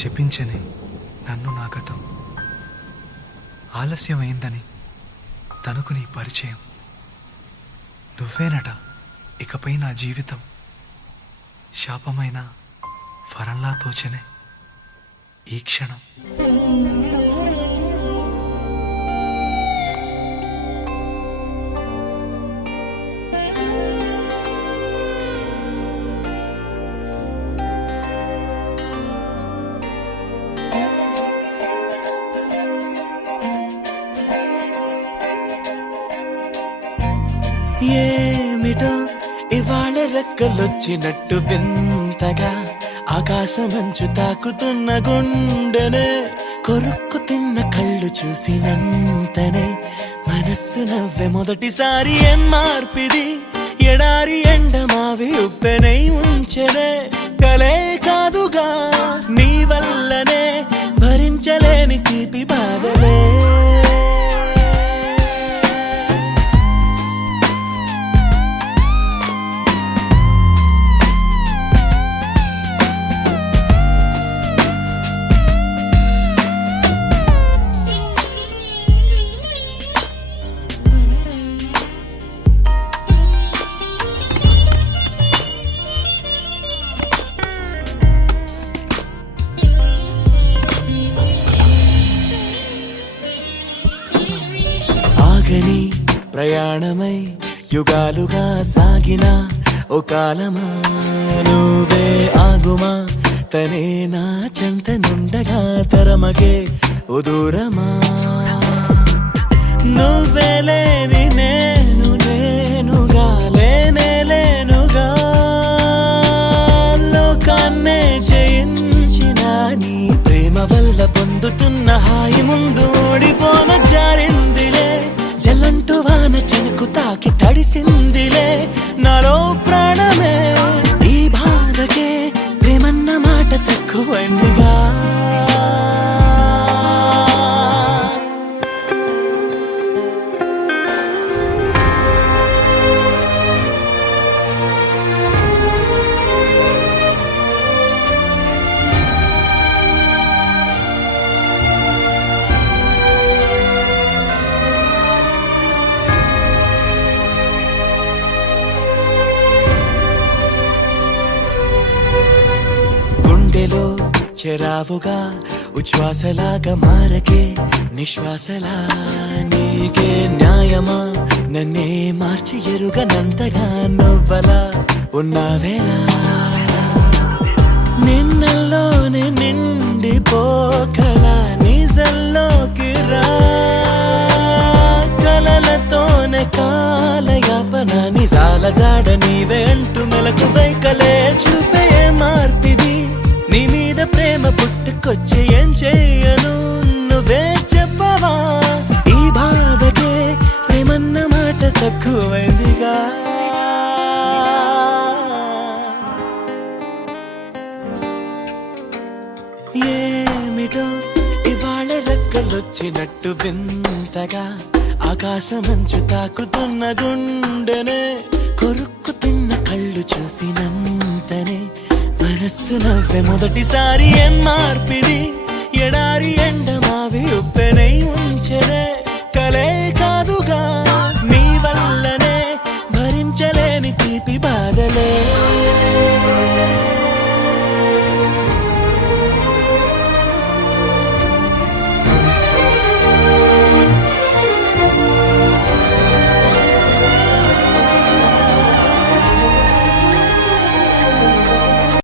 శపించని నన్ను నా గతం, ఆలస్యమైందని తనకు నీ పరిచయం. నువ్వేనట ఇకపై నా జీవితం, శాపమైన వరంలా తోచనే ఈ క్షణం. ఏమిటో ఇవాళ రెక్కలొచ్చినట్టు వింతగా ఆకాశమంచు తాకుతున్న గుండెనే, కొరుక్కు తిన్న కళ్ళు చూసినంతనే మనస్సు నవ్వే మొదటిసారి. ఏం మార్పిది, ఎడారి ఎండమావి ఉప్పెనై ఉంచెనే, కలే కాదుగా నీ వల్లనే భరించలేని తీపి బాధలే. ఆగని ప్రయాణమై యుగాలుగా సాగిన ఓ కాలమా, నువ్వే ఆగుమా తనే నా చెంత నుండగా తరమగే ఓ దూరమా. నువ్వే లేని నేను నేనుగా లేనే లేనుగా, లోకాన్నే జయించిన నీ ప్రేమ వల్ల పొందుతున్న హాయి ముందు ఓడిపోన జారిందిలే. జల్లంటూ వాన చెనుకు తాకి తడిసిందిలే నాలో ప్రాణమే, ఈ బాధకే ప్రేమన్న మాట తక్కువైందిగా. గుండెలో చెరావుగా ఉచ్ఛ్వాసలాగా మారకే నిశ్వాసలా, నీకే న్యాయమా నన్నే మార్చి ఎరుగనంతగా నువ్వలా ఉన్నావేళ. నిన్నల్లోనే నిండిపోకలా నిజల్లోకి రా, కలలతోనే కాలయాపన నిజాల జాడ నీవే అంటూ మెలకు వైకలే చూపే మార్పిది. నీ మీద ప్రేమ పుట్టుకొచ్చి ఏం చెయ్యను నువ్వే చెప్పవా, ఈ బాధకే ప్రేమన్న మాట తక్కువైందిగా. ఏమిటో ఇవాళ రెక్కలొచ్చినట్టు వింతగా ఆకాశమంచు తాకుతున్న గుండెనే, కొరుక్కు తిన్న కళ్ళు చూసినంతనే మనస్సు నవ్వే మొదటిసారి. ఏం మార్పిది, ఎడారి ఎండమావి ఉప్పెనై ఉంచెనే, కలే కాదుగా నీ వల్లనే భరించలేని తీపి బాధలే.